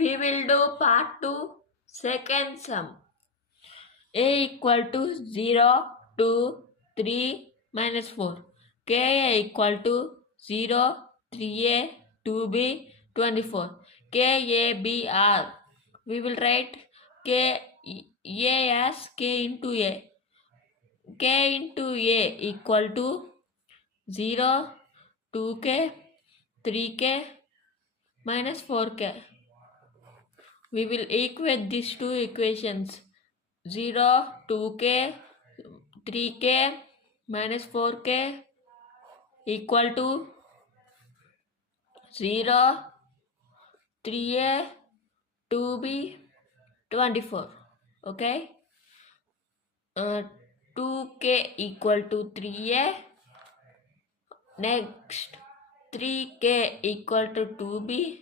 We will do part 2, second sum. A equal to 0, 2, 3, minus 4. K equal to 0, 3A, 2B, 24. K, A, B, R. We will write K, A as K into A. K into A equal to 0, 2K, 3K, minus 4K. We will equate these two equations. 0, 2K, 3K, minus 4K equal to 0, 3A, 2B, 24. Okay? 2K equal to 3A. Next, 3K equal to 2B.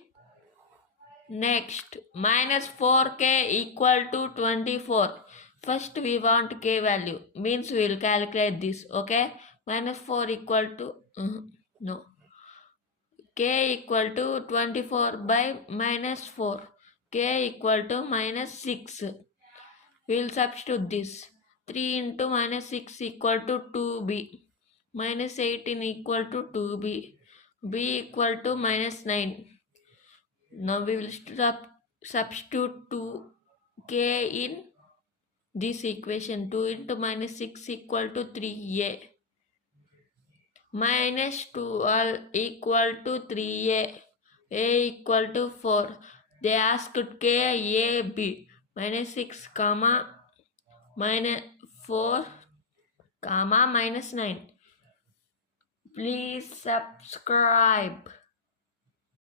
Next, minus 4K equal to 24. First we want K value, means we will calculate this, okay? Minus 4 equal to, no. K equal to 24 by minus 4. K equal to minus 6. We will substitute this. 3 into minus 6 equal to 2B. Minus 18 equal to 2B. B equal to minus 9. Now we will substitute 2K in this equation. 2 into minus 6 equal to 3A. Minus 12 equal to 3A. A equal to 4. They asked K, A, B. Minus 6, comma, minus 4, comma, minus 9. Please subscribe.